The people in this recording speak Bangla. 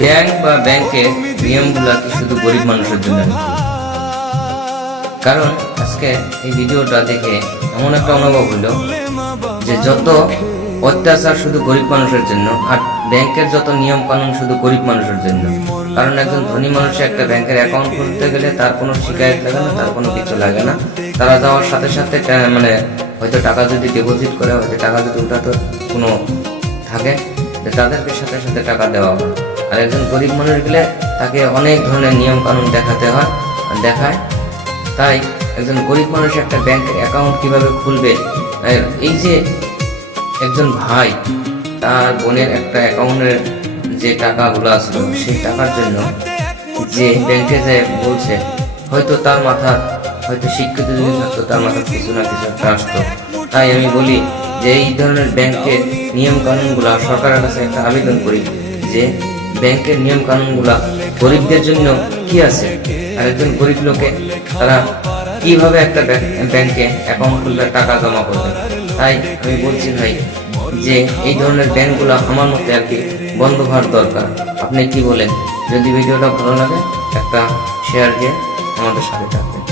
ব্যাংক বা ব্যাংকের নিয়মগুলো কি শুধু গরিব মানুষের জন্য নাকি? কারণ আজকে এই ভিডিওটা দেখে এমন একটা অনুভব হলো যে যত অত্যাচার শুধু গরিব মানুষের জন্য, আর ব্যাংকের যত নিয়ম কানুন শুধু গরিব মানুষের জন্য। কারণ একজন ধনী মানুষের একটা ব্যাংকের অ্যাকাউন্ট খুলতে গেলে তার কোনো শিকায়ত লাগে না, তার কোনো কিছু লাগে না। তারা যাওয়ার সাথে সাথে মানে হয়তো টাকা যদি ডিপোজিট করে, হয়তো টাকা যদি উঠাতে কোনো থাকে, তাদেরকে সাথে সাথে টাকা দেওয়া হয়। আর একজন গরিব মানুষ গেলে তাকে অনেক ধরনের নিয়ম কানুন দেখায়। তাই একজন গরিব মানুষ একটা ব্যাংক অ্যাকাউন্ট কিভাবে খুলবে, এই যে একজন ভাই তার বোনের একটা অ্যাকাউন্টের যে টাকাগুলো আছে সেই টাকার জন্য যে ব্যাংকে যায় বলছে, হয়তো তার মাথা, হয়তো শিক্ষিত যদি থাকতো তার মাথা কিছু না কিছু একটা আসতো। তাই আমি বলি যে এই ধরনের ব্যাংকের নিয়ম কানুনগুলা সরকারের কাছে একটা আবেদন করি যে ব্যাংকের নিয়ম কানুনগুলা গরিবদের জন্য কি আছে, আর একজন গরিব লোকে তারা কিভাবে একটা ব্যাংকে অ্যাকাউন্ট খুলবে, টাকা জমা করবে। তাই আমি বলছি ভাই যে এই ধরনের ব্যাংকগুলো আমার মতে আর কি বন্ধ হওয়ার দরকার। আপনি কি বলেন? যদি ভিডিওটা ভালো লাগে একটা শেয়ার দিয়ে আমাদের সাথে থাকবেন।